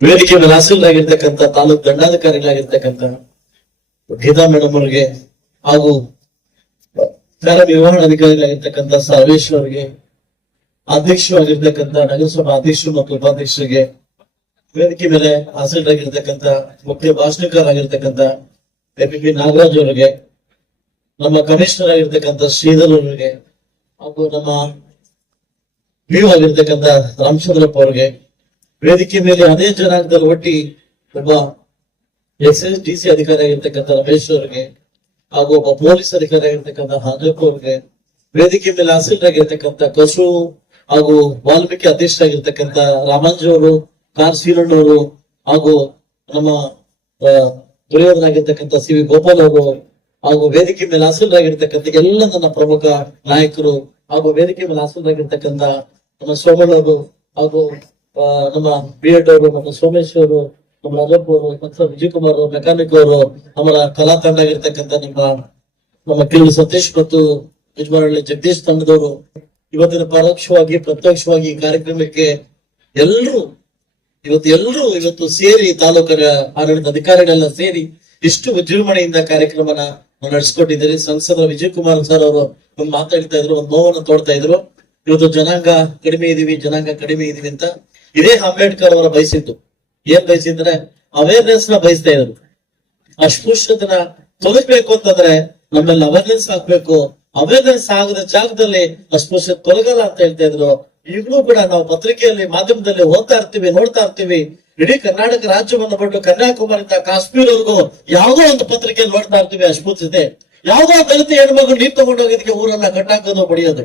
ವೇದಿಕೆ ಮೇಲೆ ಹಾಸನರಾಗಿರ್ತಕ್ಕಂಥ ತಾಲೂಕ್ ದಂಡಾಧಿಕಾರಿಗಳಾಗಿರ್ತಕ್ಕಂಥ ಗೀತಾ ಮೇಡಮ್ ಅವರಿಗೆ ಹಾಗೂ ಕಾರ್ಯನಿರ್ವಹಣಾಧಿಕಾರಿಗಳಾಗಿರ್ತಕ್ಕಂಥ ಸರ್ವೇಶ್ ಅವರಿಗೆ ಅಧ್ಯಕ್ಷರಾಗಿರ್ತಕ್ಕಂಥ ನಗರಸಭಾ ಅಧ್ಯಕ್ಷರು ಮತ್ತು ಉಪಾಧ್ಯಕ್ಷರಿಗೆ ವೇದಿಕೆ ಮೇಲೆ ಹಾಸನರಾಗಿರ್ತಕ್ಕಂಥ ಮುಖ್ಯ ಭಾಷಣಕಾರರಾಗಿರ್ತಕ್ಕಂಥ ಎಪಿ ನಾಗರಾಜ್ ಅವರಿಗೆ, ನಮ್ಮ ಕಮಿಷನರ್ ಆಗಿರ್ತಕ್ಕಂಥ ಶ್ರೀಧರ್ ಅವರಿಗೆ ಹಾಗೂ ನಮ್ಮ ಪಿ ಆಗಿರ್ತಕ್ಕಂಥ ರಾಮಚಂದ್ರಪ್ಪ ಅವರಿಗೆ ವೇದಿಕೆ ಮೇಲೆ ಅದೇ ಜನಾಂಗದಲ್ಲಿ ಒಟ್ಟಿ ಒಬ್ಬ ಎಸ್ ಎಸ್ ಡಿ ಸಿ ಅಧಿಕಾರಿ ಆಗಿರ್ತಕ್ಕಂಥ ರಮೇಶ್ ಅವರಿಗೆ ಹಾಗೂ ಒಬ್ಬ ಪೊಲೀಸ್ ಅಧಿಕಾರಿ ಆಗಿರ್ತಕ್ಕಂಥ ಹಾಜಪ್ಪ ಅವ್ರಿಗೆ ವೇದಿಕೆ ಮೇಲೆ ಹಾಸನರಾಗಿರ್ತಕ್ಕಂಥ ಕಸು ಹಾಗೂ ವಾಲ್ಮೀಕಿ ಅಧ್ಯಕ್ಷರಾಗಿರ್ತಕ್ಕಂಥ ರಾಮಾಂಜಿ ಅವರು, ಕಾರ್ ಶ್ರೀರಣ್ಣವರು ಹಾಗೂ ನಮ್ಮ ದುರ್ಯೋಧನಾಗಿರ್ತಕ್ಕಂಥ ಸಿ ವಿ ಗೋಪಾಲ್ ಅವರು ಹಾಗೂ ವೇದಿಕೆ ಮೇಲೆ ಹಾಸನರಾಗಿರ್ತಕ್ಕಂಥ ಎಲ್ಲ ನನ್ನ ಪ್ರಮುಖ ನಾಯಕರು ಹಾಗೂ ವೇದಿಕೆ ಮೇಲೆ ಹಾಸನರಾಗಿರ್ತಕ್ಕಂಥ ನಮ್ಮ ಸೋಮಣ್ಣವರು ಹಾಗೂ ನಮ್ಮ ಬಿ ಎಡ್ ಅವರು ನಮ್ಮ ಸೋಮೇಶ್ ಅವರು, ನಮ್ಮ ಅಲ್ಲಪ್ಪ ಅವರು, ಮತ್ತು ವಿಜಯ್ ಕುಮಾರ್ ಅವರು, ಮೆಕ್ಯಾನಿಕ್ ಅವರು ನಮ್ಮ ಕಲಾ ತಂಡ ನಮ್ಮ ನಮ್ಮ ಕೆ ಸತೀಶ್ ಮತ್ತು ಯಜಮಾನಹಳ್ಳಿ ಜಗದೀಶ್ ತಂಡದವರು ಇವತ್ತಿನ ಪರೋಕ್ಷವಾಗಿ, ಪ್ರತ್ಯಕ್ಷವಾಗಿ ಈ ಕಾರ್ಯಕ್ರಮಕ್ಕೆ ಎಲ್ಲರೂ ಇವತ್ತು ಎಲ್ಲರೂ ಇವತ್ತು ಸೇರಿ ತಾಲೂಕರ ಆಡಳಿತ ಅಧಿಕಾರಿಗಳೆಲ್ಲ ಸೇರಿ ಇಷ್ಟು ವಿಜೃಂಭಣೆಯಿಂದ ಕಾರ್ಯಕ್ರಮನ ನಡೆಸಿಕೊಟ್ಟಿದ್ದಾರೆ. ಸಂಸದ ವಿಜಯ್ ಕುಮಾರ್ ಸರ್ ಅವರು ಒಂದು ಮಾತಾಡ್ತಾ ಇದ್ರು, ಒಂದು ನೋವನ್ನು ತೋಡ್ತಾ ಇದ್ರು. ಇವತ್ತು ಜನಾಂಗ ಕಡಿಮೆ ಇದೀವಿ, ಜನಾಂಗ ಕಡಿಮೆ ಇದೀವಿ ಅಂತ ಇದೇ ಅಂಬೇಡ್ಕರ್ ಅವರ ಬಯಸಿದ್ದು. ಏನ್ ಬಯಸಿದ್ರೆ ಅವೇರ್ನೆಸ್ನ ಬಯಸ್ತಾ ಇದ್ರು ಅಸ್ಪೃಶ್ಯತನ ತೊಲಗಬೇಕು ಅಂತಂದ್ರೆ ನಮ್ಮಲ್ಲಿ ಅವೇರ್ನೆಸ್ ಆಗ್ಬೇಕು. ಅವೇರ್ನೆಸ್ ಆಗದ ಜಾಗದಲ್ಲಿ ಅಸ್ಪೃಶ್ಯ ತೊಲಗಲ್ಲ ಅಂತ ಹೇಳ್ತಾ ಇದ್ರು. ಈಗಲೂ ಕೂಡ ನಾವು ಪತ್ರಿಕೆಯಲ್ಲಿ, ಮಾಧ್ಯಮದಲ್ಲಿ ಓದ್ತಾ ಇರ್ತೀವಿ, ನೋಡ್ತಾ ಇರ್ತೀವಿ. ಇಡೀ ಕರ್ನಾಟಕ ರಾಜ್ಯವನ್ನು ಬಿಟ್ಟು ಕನ್ಯಾಕುಮಾರಿಯಿಂದ ಕಾಶ್ಮೀರವರೆಗೂ ಯಾವುದೋ ಒಂದು ಪತ್ರಿಕೆಯಲ್ಲಿ ನೋಡ್ತಾ ಇರ್ತೀವಿ ಅಸ್ಪೃಶ್ಯತೆ ಯಾವುದೋ ದಲಿತ ಹೆಣ್ಮಗಳು ನೀರು ತಗೊಂಡೋಗಿದ್ದಕ್ಕೆ ಊರನ್ನ ಕಟ್ಟಾಕೋದು ಬಡಿಯೋದು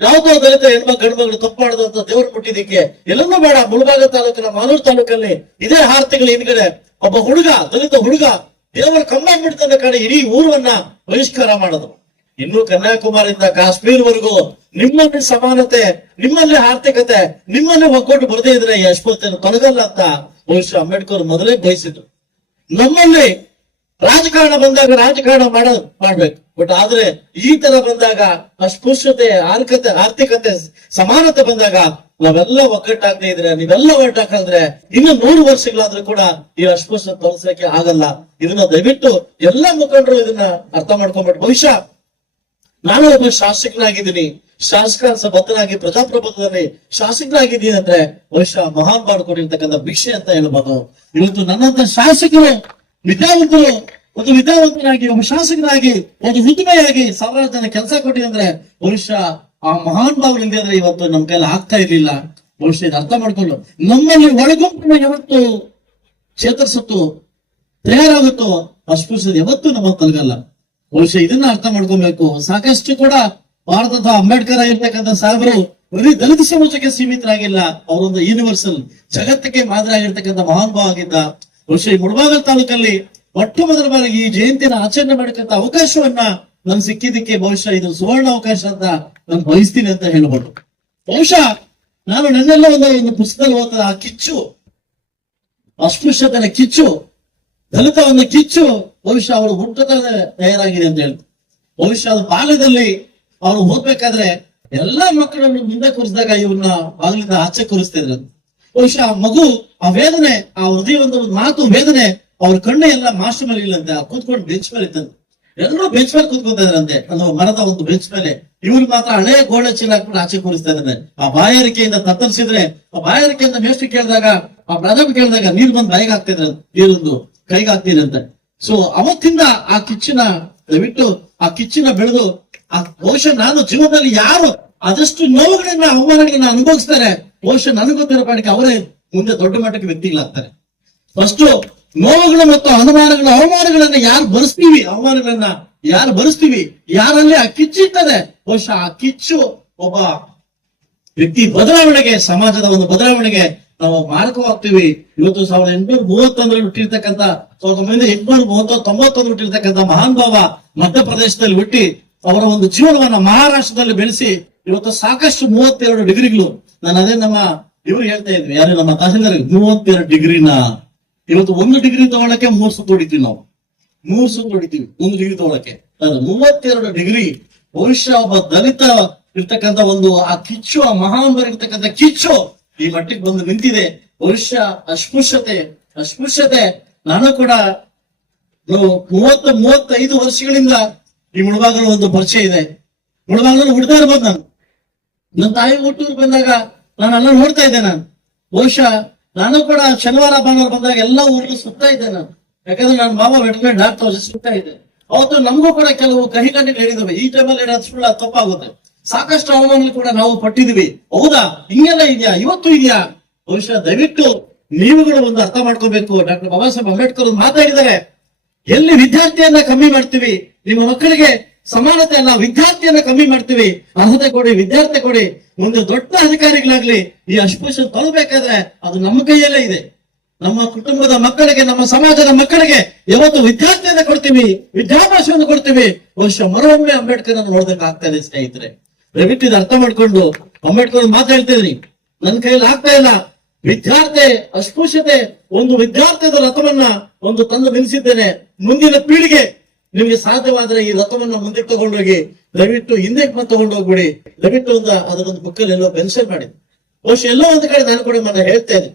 ಯಾವುದೋ ದಲಿತ ಹೆಣ್ಮ ಗಂಡ್ಮಗಳು ತಪ್ಪು ಮಾಡದಂತ ದೇವ್ರು ಮುಟ್ಟಿದ್ದಕ್ಕೆ ಎಲ್ಲನ್ನೂ ಬೇಡ. ಮುಳಬಾಗ ತಾಲೂಕಿನ ಮಾನೂರು ತಾಲೂಕಲ್ಲಿ ಇದೇ ಆರ್ತಿಗಳ ತಿಂಗಳ ಹಿಂದ್ಗಡೆ ಒಬ್ಬ ಹುಡುಗ, ದಲಿತ ಹುಡುಗ ದೇವರ ಕಂಬ ಬಿಡ್ತಂದ ಕಡೆ ಇಡೀ ಊರವನ್ನ ಬಹಿಷ್ಕಾರ ಮಾಡೋದು ಇನ್ನು ಕನ್ಯಾಕುಮಾರಿಯಿಂದ ಕಾಶ್ಮೀರ್ವರೆಗೂ ನಿಮ್ಮಲ್ಲಿ ಸಮಾನತೆ, ನಿಮ್ಮಲ್ಲಿ ಆರ್ಥಿಕತೆ, ನಿಮ್ಮಲ್ಲಿ ಒಗ್ಗಟ್ಟು ಬರದೇ ಇದ್ರೆ ಅಸ್ಪೃಶ್ಯತೆ ತೊಲಗಲ್ಲ ಅಂತ ಬಹುಶಃ ಅಂಬೇಡ್ಕರ್ ಮೊದಲೇ ಬಯಸಿದ್ರು. ನಮ್ಮಲ್ಲಿ ರಾಜಕಾರಣ ಬಂದಾಗ ರಾಜಕಾರಣ ಮಾಡ ಮಾಡ್ಬೇಕು. ಬಟ್ ಆದ್ರೆ ಈ ತರ ಬಂದಾಗ ಅಸ್ಪೃಶ್ಯತೆ ಆರ್ಥಿಕತೆ ಆರ್ಥಿಕತೆ ಸಮಾನತೆ ಬಂದಾಗ ನಾವೆಲ್ಲ ಒಗ್ಗಟ್ಟಾಗದೆ ಇದ್ರೆ, ನೀವೆಲ್ಲ ಒಗ್ಗಟ್ಟಾಕಂದ್ರೆ ಇನ್ನು ನೂರು ವರ್ಷಗಳಾದ್ರೂ ಕೂಡ ಈ ಅಸ್ಪೃಶ್ಯತೆ ತೋರಿಸಕ್ಕೆ ಆಗಲ್ಲ. ಇದನ್ನ ದಯವಿಟ್ಟು ಎಲ್ಲ ಮುಖಂಡರು ಇದನ್ನ ಅರ್ಥ ಮಾಡ್ಕೊಂಡ್ಬಿಟ್ಟು ಬಹುಶಃ ನಾನು ಒಬ್ಬ ಶಾಸಕನಾಗಿದ್ದೀನಿ. ಶಾಸಕ ಬದ್ಧನಾಗಿ ಪ್ರಜಾಪ್ರಭುತ್ವದಲ್ಲಿ ಶಾಸಕನಾಗಿದ್ದೀನಿ ಅಂದ್ರೆ ಬಹುಶಃ ಮಹಾನ್ ಮಾಡಿಕೊಂಡಿರ್ತಕ್ಕಂಥ ಭಿಕ್ಷೆ ಅಂತ ಹೇಳ್ಬೋದು. ಇವತ್ತು ನನ್ನಂತ ಶಾಸಕರು ವಿದ್ಯಾವಂತರು ಒಂದು ವಿದ್ಯಾವಂತನಾಗಿ ಒಬ್ಬ ಶಾಸಕನಾಗಿ, ಒಂದು ಉದ್ಮೆಯಾಗಿ ಸಾವಿರಾರು ಜನ ಕೆಲಸ ಕೊಟ್ಟಿದ್ರೆ ಬಹುಶಃ ಆ ಮಹಾನ್ ಭಾವ ಅಂದ್ರೆ ಇವತ್ತು ನಮ್ ಕೈಲಿ ಆಗ್ತಾ ಇರ್ಲಿಲ್ಲ. ಬಹುಶಃ ಇದು ಅರ್ಥ ಮಾಡ್ಕೊಂಡು, ನಮ್ಮಲ್ಲಿ ಒಳಗುಂಪಿನ ಯಾವತ್ತು ಚೇತರಿಸುತ್ತೋ ತಯಾರಾಗುತ್ತೋ ಅಸ್ಪೃಶ್ಯತೆ ಯಾವತ್ತೂ ನಮ್ಮ ತಲುಗಲ್ಲ. ಬಹುಶಃ ಇದನ್ನ ಅರ್ಥ ಮಾಡ್ಕೊಬೇಕು. ಸಾಕಷ್ಟು ಕೂಡ ಭಾರತದ ಅಂಬೇಡ್ಕರ್ ಆಗಿರ್ತಕ್ಕಂಥ ಸಾಹೇಬರು ಬರೀ ದಲಿತ ಸಮಾಜಕ್ಕೆ ಸೀಮಿತರಾಗಿಲ್ಲ. ಅವರೊಂದು ಯೂನಿವರ್ಸಲ್ ಜಗತ್ತಿಗೆ ಮಾದರಿ ಆಗಿರ್ತಕ್ಕಂಥ ಮಹಾನ್ ಭಾವ ಆಗಿದ್ದ ಬಹುಶಃ ಈ ಮುಳಬಾಗಲ್ ತಾಲೂಕಲ್ಲಿ ಮೊಟ್ಟ ಮೊದಲ ಬಾರಿಗೆ ಈ ಜಯಂತಿನ ಆಚರಣೆ ಮಾಡಕ್ಕಂತ ಅವಕಾಶವನ್ನ ನನ್ ಸಿಕ್ಕಿದ್ದಕ್ಕೆ ಬಹುಶಃ ಇದು ಸುವರ್ಣ ಅವಕಾಶ ಅಂತ ನಾನು ಬಯಸ್ತೀನಿ ಅಂತ ಹೇಳ್ಬೋದು. ಬಹುಶಃ ನಾನು ನನ್ನೆಲ್ಲ ಒಂದು ಒಂದು ಪುಸ್ತಕದಲ್ಲಿ ಓದಿದ ಆ ಕಿಚ್ಚು, ಅಸ್ಪೃಶ್ಯತನ ಕಿಚ್ಚು ದಲಿತ ಒಂದು ಕಿಚ್ಚು ಬಹುಶಃ ಅವರು ಹುಟ್ಟುತ್ತಾನೆ ತಯಾರಾಗಿದೆ ಅಂತ ಹೇಳಿ ಬಹುಶಃ ಅದು ಬಾಲ್ಯದಲ್ಲಿ ಅವರು ಓದ್ಬೇಕಾದ್ರೆ ಎಲ್ಲಾ ಮಕ್ಕಳನ್ನು ಮುಂದೆ ಕೂರಿಸಿದಾಗ ಇವನ್ನ ಬಾಗಿಲಿಂದ ಆಚೆ ಕೂರಿಸ್ತಿದ್ರು ಬಹುಶಃ ಆ ಮಗು, ಆ ವೇದನೆ, ಆ ಹೃದಯ ಒಂದು ಮಾತು, ವೇದನೆ, ಅವ್ರ ಕಣ್ಣೆ ಎಲ್ಲ ಮಾಸ್ಟರ್ ಮೇಲೆ ಇಲ್ಲಂತೆ ಕೂತ್ಕೊಂಡು ಬೆಂಚ್ ಮೇಲೆ ಇತ್ತಂತೆ ಎಲ್ಲರೂ ಬೆಂಚ್ ಮೇಲೆ ಕೂತ್ಕೊಂತಿದ್ರಂತೆ ಒಂದು ಮರದ ಒಂದು ಬೆಂಚ್ ಮೇಲೆ. ಇವ್ರು ಮಾತ್ರ ಹಳೆ ಗೋಡೆ ಚೀಲ ಹಾಕ್ಬಿಟ್ಟು ಆಚೆ ಕೂರಿಸ್ತಾ ಇದ್ದಾರೆ ಆ ಬಾಯಾರಿಕೆಯಿಂದ ತತ್ತರಿಸಿದ್ರೆ, ಆ ಬಾಯಾರಿಕೆಯಿಂದ ಮೇಸ್ಟ್ ಕೇಳಿದಾಗ, ಆ ಪ್ರಧಾನ ಕೇಳಿದಾಗ, ನೀರ್ ಬಂದ್ ಬಾಯಿಗೆ ಹಾಕ್ತಿದ್ರ, ನೀರೊಂದು ಕೈಗೆ ಹಾಕ್ತಿದ್ರಂತೆ ಸೊ ಅವತ್ತಿಂದ ಆ ಕಿಚ್ಚಿನ ದಯವಿಟ್ಟು ಆ ಕಿಚ್ಚಿನ ಬೆಳೆದು, ಆ ಬಹುಶಃ ನಾನು ಜೀವನದಲ್ಲಿ ಯಾರು ಆದಷ್ಟು ನೋವುಗಳನ್ನ ಅವಮಾನಗಳನ್ನ ಅನುಭವಿಸ್ತಾರೆ. ಬಹುಶಃ ನನಗೆ ಗೊತ್ತಿರೋ ಪಾಡಿಗೆ ಅವರೇ ಮುಂದೆ ದೊಡ್ಡ ಮಟ್ಟಕ್ಕೆ ವ್ಯಕ್ತಿಗಳಾಗ್ತಾರೆ ಫಸ್ಟ್ ನೋವುಗಳು ಮತ್ತು ಅನುಮಾನಗಳು, ಅವಮಾನಗಳನ್ನ ಯಾರು ಬರೆಸ್ತೀವಿ? ಅವಮಾನಗಳನ್ನ ಯಾರು ಬರೆಸ್ತೀವಿ? ಯಾರಲ್ಲಿ ಆ ಕಿಚ್ಚಿರ್ತದೆ ಬಹುಶಃ ಆ ಕಿಚ್ಚು ಒಬ್ಬ ವ್ಯಕ್ತಿ ಬದಲಾವಣೆಗೆ, ಸಮಾಜದ ಒಂದು ಬದಲಾವಣೆಗೆ ನಾವು ಮಾರಕವಾಗ್ತೀವಿ. ಇವತ್ತು ಸಾವಿರದ ಎಂಟುನೂರ ಮೂವತ್ತೊಂದರಲ್ಲಿ ಹುಟ್ಟಿರ್ತಕ್ಕಂಥ, ಸಾವಿರದ ಒಂಬೈನೂರ ಎಂಟುನೂರ ಮೂವತ್ತ ತೊಂಬತ್ತೊಂದು ಹುಟ್ಟಿರ್ತಕ್ಕಂಥ ಮಹಾನ್ ಭಾವ ಮಧ್ಯಪ್ರದೇಶದಲ್ಲಿ ಹುಟ್ಟಿ ಅವರ ಒಂದು ಜೀವನವನ್ನ ಮಹಾರಾಷ್ಟ್ರದಲ್ಲಿ ಬೆಳೆಸಿ ಇವತ್ತು ಸಾಕಷ್ಟು ಮೂವತ್ತೆರಡು ಡಿಗ್ರಿಗಳು. ನಾನು ಅದೇ ನಮ್ಮ ಇವ್ರು ಹೇಳ್ತಾ ಇದ್ವಿ ಯಾರು ನಮ್ಮ ತಹಸೀಲ್ದಾರ್ ಮೂವತ್ತೆರಡು ಡಿಗ್ರಿನ. ಇವತ್ತು ಒಂದು ಡಿಗ್ರಿ ತಗೊಳಕ್ಕೆ ಮೂರ್ ಸುತ್ತ ಹೊಡಿತೀವಿ ನಾವು. ಮೂರ್ ಸುತ್ತ ಹೊಡಿತೀವಿ, ಒಂದು ಡಿಗ್ರಿ ತಗೊಳಕ್ಕೆ. ಅದು ಮೂವತ್ತೆರಡು ಡಿಗ್ರಿ ಬಹುಶಃ ಒಬ್ಬ ದಲಿತ ಇರ್ತಕ್ಕಂಥ ಒಂದು ಆ ಕಿಚ್ಚು, ಆ ಮಹಾನ್ ಇರ್ತಕ್ಕಂಥ ಕಿಚ್ಚು ಈ ಮಟ್ಟಿಗೆ ಬಂದು ನಿಂತಿದೆ. ಬಹುಶಃ ಅಸ್ಪೃಶ್ಯತೆ ಅಸ್ಪೃಶ್ಯತೆ. ನಾನು ಕೂಡ ಮೂವತ್ತು, ಮೂವತ್ತೈದು ವರ್ಷಗಳಿಂದ ಈ ಮುಳಬಾಗಲು ಒಂದು ಪರಿಚಯ ಇದೆ. ಮುಳಬಾಗಲು ಹುಡ್ತಾ ಇರ್ಬೋದು ನಾನು. ನನ್ನ ತಾಯಿ ಹುಟ್ಟೂರ್ ಬಂದಾಗ ನಾನು ಅಲ್ಲ ನೋಡ್ತಾ ಇದ್ದೆ ನಾನು. ಬಹುಶಃ ನಾನು ಕೂಡ ಶನಿವಾರ, ಭಾನುವಾರ ಬಂದಾಗ ಎಲ್ಲ ಊರಿಗೂ ಸುತ್ತಾ ಇದ್ದೆ ನಾನು. ಯಾಕಂದ್ರೆ ನನ್ನ ಮಾವ ವೆಟರ್ನರಿ ಡಾಕ್ಟರ್ ಸುತ್ತಾ ಇದ್ದೆ. ಅವತ್ತು ನಮಗೂ ಕೂಡ ಕೆಲವು ಕಹಿ ಕಣ್ಣಿಗೆ ಹೇಳಿದವೆ, ಈ ಟೈಮಲ್ಲಿ ಏನಾದ್ರು ಸುಳ್ಳು ತಪ್ಪಾಗುತ್ತೆ. ಸಾಕಷ್ಟು ಅವಮಾನಗಳು ಕೂಡ ನಾವು ಪಟ್ಟಿದ್ವಿ ಹೌದಾ? ಹಿಂಗೆಲ್ಲ ಇದೆಯಾ? ಇವತ್ತು ಇದೆಯಾ? ಬಹುಶಃ ದಯವಿಟ್ಟು ನೀವುಗಳು ಒಂದು ಅರ್ಥ ಮಾಡ್ಕೋಬೇಕು. ಡಾಕ್ಟರ್ ಬಾಬಾ ಸಾಹೇಬ್ ಅಂಬೇಡ್ಕರ್ ಮಾತಾಡಿದ್ದಾರೆ. ಎಲ್ಲಿ ವಿದ್ಯಾರ್ಥಿಯನ್ನ ಕಮ್ಮಿ ಮಾಡ್ತೀವಿ? ನಿಮ್ಮ ಮಕ್ಕಳಿಗೆ ಸಮಾನತೆ ವಿದ್ಯಾರ್ಥಿಯನ್ನ ಕಮ್ಮಿ ಮಾಡ್ತೀವಿ. ಅರ್ಹತೆ ಕೊಡಿ, ವಿದ್ಯಾರ್ಥಿ ಕೊಡಿ. ಒಂದು ದೊಡ್ಡ ಅಧಿಕಾರಿಗಳಾಗ್ಲಿ ಈ ಅಸ್ಪೃಶ್ಯ ತಲುಬೇಕಾದ್ರೆ ಅದು ನಮ್ಮ ಕೈಯಲ್ಲೇ ಇದೆ. ನಮ್ಮ ಕುಟುಂಬದ ಮಕ್ಕಳಿಗೆ, ನಮ್ಮ ಸಮಾಜದ ಮಕ್ಕಳಿಗೆ ಯಾವತ್ತು ವಿದ್ಯಾರ್ಥಿಯನ್ನ ಕೊಡ್ತೀವಿ, ವಿದ್ಯಾಭ್ಯಾಸವನ್ನು ಕೊಡ್ತೀವಿ. ವರ್ಷ ಮರೊಮ್ಮೆ ಅಂಬೇಡ್ಕರ್ ಅನ್ನು ಇದೆ ಸ್ನೇಹಿತರೆ. ದಯವಿಟ್ಟು ಇದು ಅರ್ಥ ಮಾಡ್ಕೊಂಡು ಅಂಬೇಡ್ಕರ್ ಮಾತಾಡ್ತಿದ್ರಿ ನನ್ನ ಕೈಯಲ್ಲಿ ಆಗ್ತಾ ಇಲ್ಲ. ವಿದ್ಯಾರ್ಥಿ ಅಸ್ಪೃಶ್ಯತೆ ಒಂದು ವಿದ್ಯಾರ್ಥಿಯ ರಥವನ್ನ ಒಂದು ತಂದು ನಿಲ್ಲಿಸಿದ್ದೇನೆ. ಮುಂದಿನ ಪೀಳಿಗೆ ನಿಮ್ಗೆ ಸಾಧ್ಯವಾದ್ರೆ ಈ ರಥವನ್ನು ಮುಂದೆ ತಗೊಂಡೋಗಿ ದಯವಿಟ್ಟು ಹಿಂದೆ ತಗೊಂಡು ಹೋಗ್ಬಿಡಿ. ದಯವಿಟ್ಟು ಒಂದು ಅದರೊಂದು ಬುಕ್ಕಲ್ಲಿ ಎಲ್ಲೋ ಮೆನ್ಷನ್ ಮಾಡಿ. ಬಹುಶಃ ಎಲ್ಲೋ ಒಂದು ಕಡೆ ನಾನು ಕೂಡ ಮೊನ್ನೆ ಹೇಳ್ತೇನೆ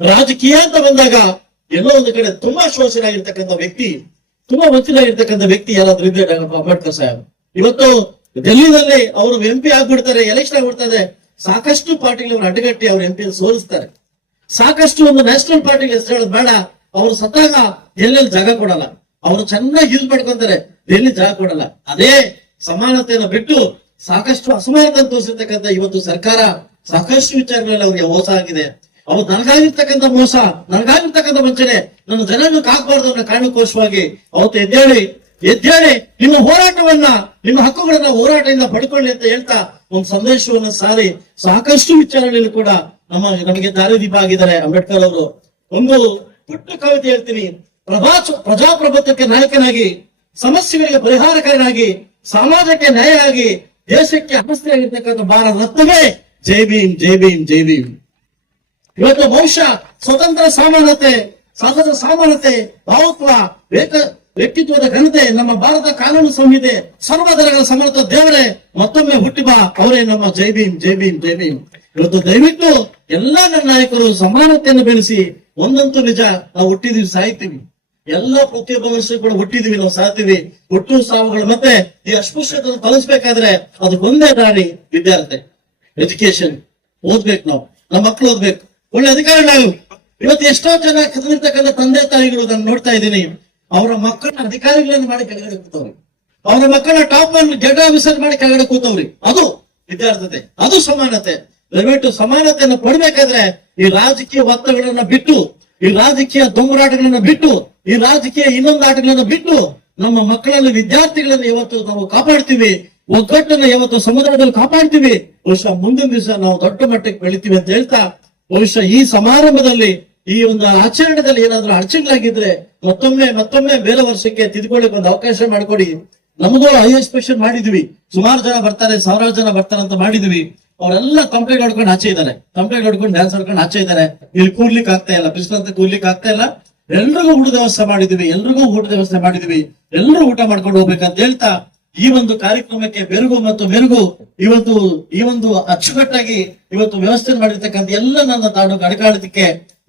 ರಾಜಕೀಯ ಅಂತ ಬಂದಾಗ ಎಲ್ಲೋ ಒಂದು ಕಡೆ ತುಂಬಾ ಶೋಷಣೆಯಾಗಿರ್ತಕ್ಕಂಥ ವ್ಯಕ್ತಿ, ತುಂಬಾ ವಂಚನಾಗಿರ್ತಕ್ಕಂಥ ವ್ಯಕ್ತಿ ಯಾರಾದ್ರೂ ಡಾಕ್ಟರ್ ಅಂಬೇಡ್ಕರ್ ಸಾಹೇಬ್. ಇವತ್ತು ಡೆಲ್ಲಿನಲ್ಲಿ ಅವರು ಎಂ ಪಿ ಆಗ್ಬಿಡ್ತಾರೆ ಎಲೆಕ್ಷನ್ ಆಗ್ಬಿಡ್ತಾರೆ. ಸಾಕಷ್ಟು ಪಾರ್ಟಿಗಳು ಅವ್ರು ಅಡ್ಡಗಟ್ಟಿ ಅವ್ರ ಎಂ ಪಿ ಸೋಲಿಸ್ತಾರೆ. ಸಾಕಷ್ಟು ಒಂದು ನ್ಯಾಷನಲ್ ಪಾರ್ಟಿಗೆ ಹೆಸರು ಹೇಳೋದು ಬೇಡ. ಅವರು ಸತ್ತಾಗ ಎಲ್ಲೆಲ್ಲಿ ಜಾಗ ಕೊಡಲ್ಲ. ಅವರು ಚೆನ್ನಾಗಿ ಯೂಸ್ ಮಾಡ್ಕೊಂತಾರೆ. ಎಲ್ಲಿ ಜಾಗ ಕೊಡಲ್ಲ. ಅದೇ ಸಮಾನತೆಯನ್ನು ಬಿಟ್ಟು ಸಾಕಷ್ಟು ಅಸಮಾನತೆ ತೋರಿಸಿರ್ತಕ್ಕಂಥ ಇವತ್ತು ಸರ್ಕಾರ ಸಾಕಷ್ಟು ವಿಚಾರಗಳಲ್ಲಿ ಅವ್ರಿಗೆ ಮೋಸ ಆಗಿದೆ. ಅವ್ರು ನನಗಾಗಿರ್ತಕ್ಕಂಥ ಮೋಸ, ನನಗಾಗಿರ್ತಕ್ಕಂಥ ವಂಚನೆ, ನನ್ನ ಜನರನ್ನು ಕಾಕಬಾರ್ದು ಅನ್ನೋ ಕಾರಣಕ್ಕೋಸ್ಕರವಾಗಿ ಅವತ್ತು ಎದ್ದೇಳಿ ಎದ್ದೇಳಿ ನಿಮ್ಮ ಹೋರಾಟವನ್ನ, ನಿಮ್ಮ ಹಕ್ಕುಗಳನ್ನ ಹೋರಾಟದಿಂದ ಪಡ್ಕೊಳ್ಳಿ ಅಂತ ಹೇಳ್ತಾ ಒಂದು ಸಂದೇಶವನ್ನ ಸಾರಿ ಸಾಕಷ್ಟು ವಿಚಾರಗಳಲ್ಲಿ ಕೂಡ ನಮ್ಮ ನಮಗೆ ದಾರಿದೀಪ ಆಗಿದ್ದಾರೆ ಅಂಬೇಡ್ಕರ್ ಅವರು. ಒಂದು ಪುಟ್ಟ ಕವಿತೆ ಹೇಳ್ತೀನಿ. ಪ್ರಭಾ ಪ್ರಜಾಪ್ರಭುತ್ವಕ್ಕೆ ನಾಯಕನಾಗಿ, ಸಮಸ್ಯೆಗಳಿಗೆ ಪರಿಹಾರಕಾರನಾಗಿ ಸಮಾಜಕ್ಕೆ ನ್ಯಾಯ ಆಗಿ ದೇಶಕ್ಕೆ ಅಪಸ್ಥೆಯಾಗಿರ್ತಕ್ಕಂಥ ಭಾರತ ರತ್ನವೇ ಜೈ ಭೀಮ್ ಜೈ ಭೀಮ್ ಜೈ ಭೀಮ್. ಇವತ್ತು ಬಹುಶಃ ಸ್ವತಂತ್ರ ಸಮಾನತೆ ಸಹಜ ಸಮಾನತೆ ಭಾವತ್ವ ವ್ಯಕ್ತಿತ್ವದ ಘನತೆ, ನಮ್ಮ ಭಾರತ ಕಾನೂನು ಸಂಹಿತೆ ಸರ್ವಧರಗಳ ಸಮರ್ಥ ದೇವರೇ, ಮತ್ತೊಮ್ಮೆ ಹುಟ್ಟಿ ಬಾ ಅವರೇ ನಮ್ಮ ಜೈ ಭೀಮ್ ಜೈ ಭೀಮ್ ಜೈ ಭೀಮ್. ಇವತ್ತು ದಯವಿಟ್ಟು ಎಲ್ಲಾ ನಾಯಕರು ಸಮಾನತೆಯನ್ನು ಬೆಳೆಸಿ, ಒಂದಂತೂ ನಿಜ, ನಾವು ಹುಟ್ಟಿದೀವಿ, ಸಾಯ್ತೀವಿ. ಎಲ್ಲ ಪ್ರತಿಯೊಬ್ಬ ಮನುಷ್ಯರು ಕೂಡ ಹುಟ್ಟಿದೀವಿ, ನಾವು ಸಾಯ್ತೀವಿ ಹುಟ್ಟು ಸಾವುಗಳು ಮತ್ತೆ ಈ ಅಸ್ಪೃಶ್ಯತೆ ಕಲಿಸ್ಬೇಕಾದ್ರೆ ಅದಕ್ಕೊಂದೇ ದಾರಿ ವಿದ್ಯಾರ್ಥಿ. ಎಜುಕೇಶನ್ ಓದ್ಬೇಕು ನಾವು. ನಮ್ಮ ಮಕ್ಕಳು ಓದ್ಬೇಕು. ಒಳ್ಳೆ ಅಧಿಕಾರಿಗಳು ಇವತ್ತು ಎಷ್ಟೋ ಜನ ಕದಿರ್ತಕ್ಕಂಥ ತಂದೆ ತಾಯಿಗಳು ನಾನು ನೋಡ್ತಾ ಇದ್ದೀನಿ. ಅವರ ಮಕ್ಕಳ ಅಧಿಕಾರಿಗಳನ್ನು ಮಾಡಿ ಕೆಳಗಡೆ ಕೂತವ್ರಿ. ಅವರ ಮಕ್ಕಳ ಟಾಪ್ ಅನ್ನು ಜಡ ಆಫೀಸರ್ ಮಾಡಿ ಕೆಳಗಡೆ ಕೂತವ್ರಿ. ಅದು ವಿದ್ಯಾರ್ಥತೆ. ಅದು ಸಮಾನತೆ. ದಯವಿಟ್ಟು ಸಮಾನತೆಯನ್ನು ಕೊಡ್ಬೇಕಾದ್ರೆ ಈ ರಾಜಕೀಯ ಒತ್ತಡಗಳನ್ನ ಬಿಟ್ಟು ಈ ರಾಜಕೀಯ ದೊಂಗರಾಟಗಳನ್ನು ಬಿಟ್ಟು, ಈ ರಾಜಕೀಯ ಇನ್ನೊಂದು ಆಟಗಳನ್ನು ಬಿಟ್ಟು ನಮ್ಮ ಮಕ್ಕಳಲ್ಲಿ ವಿದ್ಯಾರ್ಥಿಗಳನ್ನು ಇವತ್ತು ನಾವು ಕಾಪಾಡ್ತೀವಿ, ಒಗ್ಗಟ್ಟನ್ನು ಯಾವತ್ತು ಸಮುದಾಯದಲ್ಲಿ ಕಾಪಾಡ್ತೀವಿ. ಬಹುಶಃ ಮುಂದಿನ ದಿವಸ ನಾವು ದೊಡ್ಡ ಮಟ್ಟಕ್ಕೆ ಬೆಳಿತೀವಿ ಅಂತ ಹೇಳ್ತಾ, ಬಹುಶಃ ಈ ಸಮಾರಂಭದಲ್ಲಿ, ಈ ಒಂದು ಆಚರಣೆದಲ್ಲಿ ಏನಾದ್ರೂ ಅಡಚಣೆಗಳಾಗಿದ್ರೆ ಮತ್ತೊಮ್ಮೆ ಮತ್ತೊಮ್ಮೆ ಬೇರೆ ವರ್ಷಕ್ಕೆ ತಿದ್ಕೊಳ್ಳಿಕ್ ಒಂದು ಅವಕಾಶ ಮಾಡಿಕೊಡಿ. ನಮಗೂ ಹೈ ಎಕ್ಸ್ಪೆಕ್ಷನ್ ಮಾಡಿದ್ವಿ. ಸುಮಾರು ಜನ ಬರ್ತಾರೆ, ಸಾವಿರಾರು ಜನ ಬರ್ತಾರೆ ಅಂತ ಮಾಡಿದ್ವಿ. ಅವರೆಲ್ಲ ಕಂಪ್ಲೇಂಟ್ ಹೊಡ್ಕೊಂಡು ಆಚೆ ಇದ್ದಾರೆ. ಕಂಪ್ಲೇಂಟ್ ಹೊಡ್ಕೊಂಡು ಡ್ಯಾನ್ಸ್ ಹೊಡ್ಕೊಂಡು ಆಚೆ ಇದ್ದಾರೆ. ಇಲ್ಲಿ ಕೂರ್ಲಿಕ್ಕೆ ಆಗ್ತಾ ಇಲ್ಲ ಬಿಸಿಲಂತ ಕೂರ್ಲಿಕ್ಕೆ ಆಗ್ತಾ ಇಲ್ಲ. ಎಲ್ರಿಗೂ ಊಟದ ವ್ಯವಸ್ಥೆ ಮಾಡಿದ್ವಿ ಎಲ್ರಿಗೂ ಊಟದ ವ್ಯವಸ್ಥೆ ಮಾಡಿದ್ವಿ ಎಲ್ಲರೂ ಊಟ ಮಾಡ್ಕೊಂಡು ಹೋಗ್ಬೇಕಂತ ಹೇಳ್ತಾ, ಈ ಒಂದು ಕಾರ್ಯಕ್ರಮಕ್ಕೆ ಬೆರಗು ಮತ್ತು ಮೆರುಗು ಇವತ್ತು ಈ ಒಂದು ಅಚ್ಚುಕಟ್ಟಾಗಿ ಇವತ್ತು ವ್ಯವಸ್ಥೆ ಮಾಡಿರ್ತಕ್ಕಂಥ ಎಲ್ಲ ನನ್ನ ತಾನು ಅಡಕಾಡಲಿಕ್ಕೆ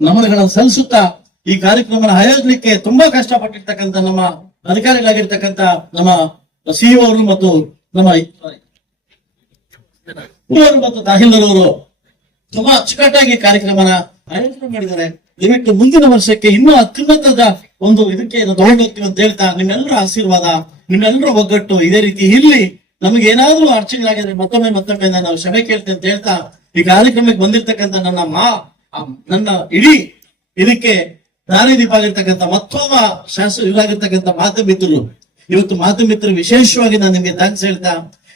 ನಮನಗಳನ್ನು ಸಲ್ಲಿಸುತ್ತಾ, ಈ ಕಾರ್ಯಕ್ರಮನ ಆಯೋಜನೆಗೆ ತುಂಬಾ ಕಷ್ಟಪಟ್ಟಿರ್ತಕ್ಕಂಥ ನಮ್ಮ ಅಧಿಕಾರಿಗಳಾಗಿರ್ತಕ್ಕಂಥ ನಮ್ಮ ಸಿಇಒ ಅವರು ಮತ್ತು ನಮ್ಮ ಇವರು ಮತ್ತು ತುಂಬಾ ಅಚ್ಚುಕಟ್ಟಾಗಿ ಕಾರ್ಯಕ್ರಮನ ಆಯೋಜನೆ ಮಾಡಿದ್ದಾರೆ. ದಯವಿಟ್ಟು ಮುಂದಿನ ವರ್ಷಕ್ಕೆ ಇನ್ನೂ ಅತ್ಯುನ್ನತದ ಒಂದು ಇದಕ್ಕೆ ತಗೊಂಡೋಗ್ತೀವಿ ಅಂತ ಹೇಳ್ತಾ ನಿಮ್ಮೆಲ್ಲರ ಆಶೀರ್ವಾದ, ನಿಮ್ಮೆಲ್ಲರ ಒಗ್ಗಟ್ಟು ಇದೇ ರೀತಿ ಇಲ್ಲಿ ನಮಗೆ ಏನಾದ್ರೂ ಅರ್ಚನೆಗಳಾಗಿದ್ರೆ ಮತ್ತೊಮ್ಮೆ ಮತ್ತೊಮ್ಮೆ ನಾನು ಕ್ಷಮೆ ಕೇಳ್ತೇನೆ ಅಂತ ಹೇಳ್ತಾ ಈ ಕಾರ್ಯಕ್ರಮಕ್ಕೆ ಬಂದಿರ್ತಕ್ಕಂಥ ನನ್ನ ಮಾ ನನ್ನ ಇಡೀ ಇದಕ್ಕೆ ದಾರಿದೀಪ ಆಗಿರ್ತಕ್ಕಂಥ ಮತ್ತೊಬ್ಬ ಶಾಸಕ ಮಾತು ಮಾಧ್ಯಮಿತ್ರರು ಇವತ್ತು ಮಾಧ್ಯಮಿತ್ರರು ವಿಶೇಷವಾಗಿ ನಾನು ನಿಮಗೆ ಥ್ಯಾಂಕ್ಸ್ ಹೇಳ್ತಾ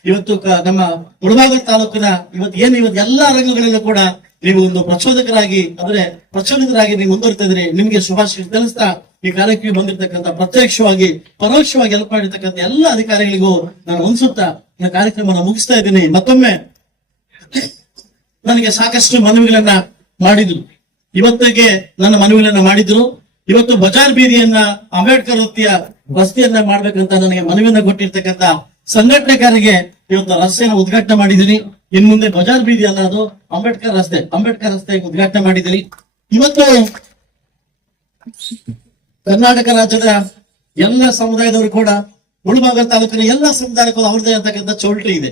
ಇವತ್ತು ನಮ್ಮ ಮುಳಬಾಗಿಲು ತಾಲೂಕಿನ ಇವತ್ತು ಏನು ಇವತ್ತು ಎಲ್ಲಾ ರಂಗಗಳಲ್ಲೂ ಕೂಡ ನೀವು ಒಂದು ಪ್ರಚೋದಕರಾಗಿ, ಅಂದ್ರೆ ಪ್ರಚೋದಿತರಾಗಿ ನೀವು ಮುಂದುವರಿತಾ ಇದ್ರೆ ನಿಮ್ಗೆ ಶುಭಾಶಯ ತಿಳಿಸ್ತಾ ಈ ಕಾರ್ಯಕ್ರಮ ಬಂದಿರತಕ್ಕಂಥ ಪ್ರತ್ಯಕ್ಷವಾಗಿ, ಪರೋಕ್ಷವಾಗಿ ಹೆಲ್ಪ್ ಮಾಡಿರ್ತಕ್ಕಂಥ ಎಲ್ಲ ಅಧಿಕಾರಿಗಳಿಗೂ ನಾನು ಅನ್ಸುತ್ತಾ ಈ ಕಾರ್ಯಕ್ರಮವನ್ನು ಮುಗಿಸ್ತಾ ಇದ್ದೀನಿ. ಮತ್ತೊಮ್ಮೆ ನನಗೆ ಸಾಕಷ್ಟು ಮನವಿಗಳನ್ನ ಮಾಡಿದ್ರು. ಇವತ್ತಿಗೆ ನನ್ನ ಮನವಿಗಳನ್ನ ಮಾಡಿದ್ರು. ಇವತ್ತು ಬಜಾರ್ ಬೀದಿಯನ್ನ ಅಂಬೇಡ್ಕರ್ ವೃತ್ತಿಯ ರಸ್ತೆಯನ್ನ ಮಾಡ್ಬೇಕಂತ ನನಗೆ ಮನವಿಯನ್ನ ಕೊಟ್ಟಿರ್ತಕ್ಕಂಥ ಸಂಘಟನೆಗಾರರಿಗೆ ಇವತ್ತು ರಸ್ತೆನ ಉದ್ಘಾಟನೆ ಮಾಡಿದ್ದೀನಿ ಇನ್ ಮುಂದೆ ಬಜಾರ್ ಬೀದಿ ಅಲ್ಲ ಅದು, ಅಂಬೇಡ್ಕರ್ ರಸ್ತೆ ಅಂಬೇಡ್ಕರ್ ರಸ್ತೆ ಉದ್ಘಾಟನೆ ಮಾಡಿದ್ದೀನಿ ಇವತ್ತು ಕರ್ನಾಟಕ ರಾಜ್ಯದ ಎಲ್ಲ ಸಮುದಾಯದವರು ಕೂಡ ಮುಳುಬಾಗಲ ತಾಲೂಕಿನ ಎಲ್ಲ ಸಮುದಾಯಕ್ಕೂ ಅವ್ರದೇ ಅಂತಕ್ಕಂಥ ಚೌಲ್ಟ್ರಿ ಇದೆ.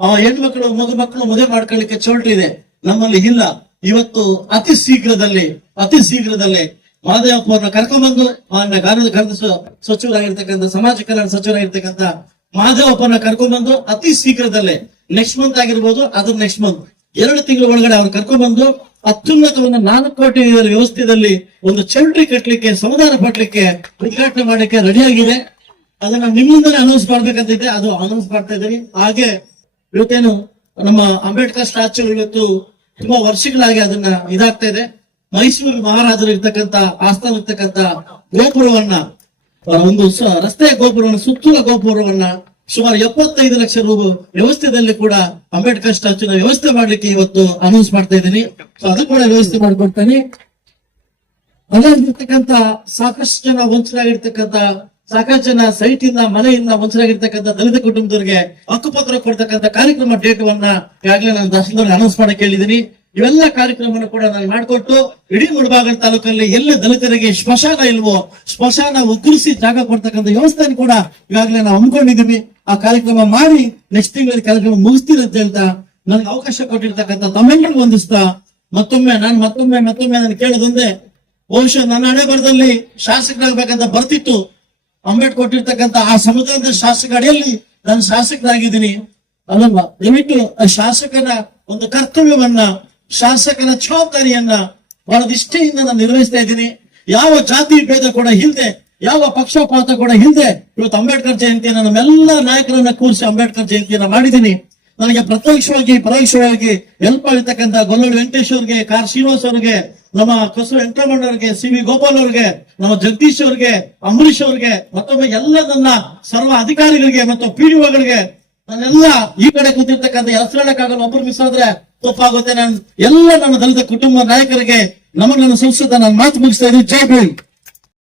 ಆ ಹೆಣ್ಮಕ್ಳು ಮಗು ಮಕ್ಕಳು ಮದುವೆ ಮಾಡ್ಕೊಳ್ಳಿಕ್ಕೆ ಚೌಲ್ಟ್ರಿ ಇದೆ. ನಮ್ಮಲ್ಲಿ ಇಲ್ಲ. ಇವತ್ತು ಅತಿ ಶೀಘ್ರದಲ್ಲಿ ಅತಿ ಶೀಘ್ರದಲ್ಲಿ ಮಹದೇವಪ್ಪ ಅವ್ರನ್ನ ಕರ್ಕೊಂಡ್ಬಂದು ಮಾನ್ಯ ಕಾರ್ಯ ಕಾರ್ಯ ಸಚಿವರಾಗಿರ್ತಕ್ಕಂಥ, ಸಮಾಜ ಕಲ್ಯಾಣ ಸಚಿವರಾಗಿರ್ತಕ್ಕಂಥ ಮಹದೇವಪ್ಪನ ಕರ್ಕೊಂಡ್ಬಂದು ಅತಿ ಶೀಘ್ರದಲ್ಲೇ ನೆಕ್ಸ್ಟ್ ಮಂತ್ ಆಗಿರ್ಬೋದು ಅದ್ರ ನೆಕ್ಸ್ಟ್ ಮಂತ್ ಎರಡು ತಿಂಗಳ ಒಳಗಡೆ ಅವ್ರು ಕರ್ಕೊಂಡ್ಬಂದು ಒಂದು ನಾಲ್ಕು ಕೋಟಿ ವ್ಯವಸ್ಥೆಯಲ್ಲಿ ಒಂದು ಚೌಲ್ಟ್ರಿ ಕಟ್ಟಲಿಕ್ಕೆ ಸಮಾಧಾನ ಪಡ್ಲಿಕ್ಕೆ, ಉದ್ಘಾಟನೆ ಮಾಡಲಿಕ್ಕೆ ಆಗಿದೆ. ಅದನ್ನ ನಿಮ್ಮಿಂದಲೇ ಅನೌನ್ಸ್ ಮಾಡ್ಬೇಕಂತಿದೆ. ಅದು ಅನೌನ್ಸ್ ಮಾಡ್ತಾ ಇದ್ದೀನಿ ಹಾಗೆ ಇವತ್ತೇನು ನಮ್ಮ ಅಂಬೇಡ್ಕರ್ ಸ್ಟ್ಯಾಚ್ಯೂ ಇವತ್ತು ತುಂಬಾ ವರ್ಷಗಳಾಗಿ ಅದನ್ನ ಇದಾಗ್ತಾ ಇದೆ. ಮೈಸೂರು ಮಹಾರಾಜರು ಇರ್ತಕ್ಕಂತ ಆಸ್ಥಾನ ಇರ್ತಕ್ಕಂತ ಗೋಪುರವನ್ನ ಒಂದು ರಸ್ತೆ ಗೋಪುರವನ್ನ ಸುತ್ತಲ ಗೋಪುರವನ್ನ ಸುಮಾರು ಎಪ್ಪತ್ತೈದು ಲಕ್ಷ ರೂ ವ್ಯವಸ್ಥೆದಲ್ಲಿ ಕೂಡ ಅಂಬೇಡ್ಕರ್ ಸ್ಟ್ಯಾಚ್ಯೂನ ವ್ಯವಸ್ಥೆ ಮಾಡ್ಲಿಕ್ಕೆ ಇವತ್ತು ಅನೌನ್ಸ್ ಮಾಡ್ತಾ ಇದ್ದೀನಿ. ಸೊ ಅದು ಕೂಡ ವ್ಯವಸ್ಥೆ ಮಾಡ್ಕೊಡ್ತೇನೆ ಅಲ್ಲಿರ್ತಕ್ಕಂತ ಸಾಕಷ್ಟು ಜನ ವಂಚನಾಗಿರ್ತಕ್ಕಂತ ಸಾಕಷ್ಟು ಜನ ಸೈಟ್ ಇಂದ ಮನೆಯಿಂದ ವಂಚನಾಗಿರ್ತಕ್ಕಂಥ ದಲಿತ ಕುಟುಂಬದವರಿಗೆ ಹಕ್ಕುಪತ್ರ ಕೊಡ್ತಕ್ಕಂಥ ಕಾರ್ಯಕ್ರಮ ಡೇಟ್ ಅನ್ನ ಈಗಾಗಲೇ ನಾನು ದರ್ಶನದಲ್ಲಿ ಅನೌನ್ಸ್ ಮಾಡಕ್ಕೆ ಹೇಳಿದ್ದೀನಿ. ಇವೆಲ್ಲ ಕಾರ್ಯಕ್ರಮವನ್ನು ಕೂಡ ನಾನು ಮಾಡಿಕೊಟ್ಟು ಇಡೀ ಮುಳಬಾಗಲ ತಾಲೂಕಲ್ಲಿ ಎಲ್ಲ ದಲಿತರಿಗೆ ಸ್ಮಶಾನ ಇಲ್ವೋ, ಸ್ಮಶಾನ ಉಗ್ರಿಸಿ ಜಾಗ ಕೊಡ್ತಕ್ಕಂಥ ವ್ಯವಸ್ಥೆಯನ್ನು ಕೂಡ ಈಗಾಗಲೇ ನಾವು ಹಮ್ಮಿಕೊಂಡಿದ್ದೀವಿ. ಆ ಕಾರ್ಯಕ್ರಮ ಮಾಡಿ ನೆಕ್ಸ್ಟ್ ತಿಂಗಳಲ್ಲಿ ಕಾರ್ಯಕ್ರಮ ಮುಗಿಸ್ತಿರುತ್ತೆ ಅಂತ ನನಗೆ ಅವಕಾಶ ಕೊಟ್ಟಿರ್ತಕ್ಕಂಥ ತಮ್ಮೆಲ್ಲರಿಗೂ ಹೊಂದಿಸ್ತಾ ಮತ್ತೊಮ್ಮೆ ನಾನು ಮತ್ತೊಮ್ಮೆ ಮತ್ತೊಮ್ಮೆ ನಾನು ಕೇಳೋದೊಂದೇ ಬಹುಶಃ ನನ್ನ ಹಣೆ ಬರದಲ್ಲಿ ಶಾಸಕರಾಗಬೇಕಂತ ಬರ್ತಿತ್ತು. ಅಂಬೇಡ್ಕರ್ ಕೊಟ್ಟಿರ್ತಕ್ಕಂಥ ಆ ಸಮುದಾಯದ ಶಾಸಕ ಅಡಿಯಲ್ಲಿ ನಾನು ಶಾಸಕರಾಗಿದ್ದೀನಿ. ಅಲ್ಲಲ್ವಾ ದಯವಿಟ್ಟು ಆ ಶಾಸಕನ ಒಂದು ಕರ್ತವ್ಯವನ್ನ ಶಾಸಕನ ಜವಾಬ್ದಾರಿಯನ್ನ ಬಹಳ ನಿಷ್ಠೆಯಿಂದ ನಾನು ನಿರ್ವಹಿಸ್ತಾ ಇದ್ದೀನಿ. ಯಾವ ಜಾತಿ ಭೇದ ಕೂಡ ಹಿಂದೆ ಯಾವ ಪಕ್ಷಪಾತ ಕೂಡ ಹಿಂದೆ ಇವತ್ತು ಅಂಬೇಡ್ಕರ್ ಜಯಂತಿಯನ್ನು ನಮ್ಮೆಲ್ಲ ನಾಯಕರನ್ನ ಕೂರಿಸಿ ಅಂಬೇಡ್ಕರ್ ಜಯಂತಿಯನ್ನ ಮಾಡಿದ್ದೀನಿ. ನನಗೆ ಪ್ರತ್ಯಕ್ಷವಾಗಿ, ಪರೋಕ್ಷವಾಗಿ ಹೆಲ್ಪ್ ಆಗಿರ್ತಕ್ಕಂಥ ಗೊಲ್ಲೂರು ವೆಂಕಟೇಶ್ ಅವ್ರಿಗೆ ಕಾರ್ ಶ್ರೀನಿವಾಸ್ ಅವ್ರಿಗೆ, ನಮ್ಮ ಕಸು ವೆಂಕಟರಮಣ್ಣ ಅವ್ರಿಗೆ, ಸಿ ವಿ ಗೋಪಾಲ್ ಅವ್ರಿಗೆ, ನಮ್ಮ ಜಗದೀಶ್ ಅವ್ರಿಗೆ ಅಂಬರೀಶ್ ಅವ್ರಿಗೆ, ಮತ್ತೊಮ್ಮೆ ಎಲ್ಲ ನನ್ನ ಸರ್ವ ಅಧಿಕಾರಿಗಳಿಗೆ ಮತ್ತು ಪಿಡಿಒಗಳಿಗೆ ನಾನೆಲ್ಲ ಈ ಕಡೆ ಕೂತಿರ್ತಕ್ಕಂಥ ಹೆಸರಕ್ಕಾಗಲ್ಲ ಒಬ್ಬರು ಮಿಸ್ ಆದ್ರೆ ತಪ್ಪಾಗುತ್ತೆ. ನಾನು ಎಲ್ಲ ನನ್ನ ದಲಿತ ಕುಟುಂಬ ನಾಯಕರಿಗೆ ನಮ್ಮನ್ನು ಸಂಸ್ಕೃತ ನಾನು ಮಾತು ಮುಗಿಸ್ತಾ ಇದ್ದೀನಿ. ಜೈ ಭೀಮ್.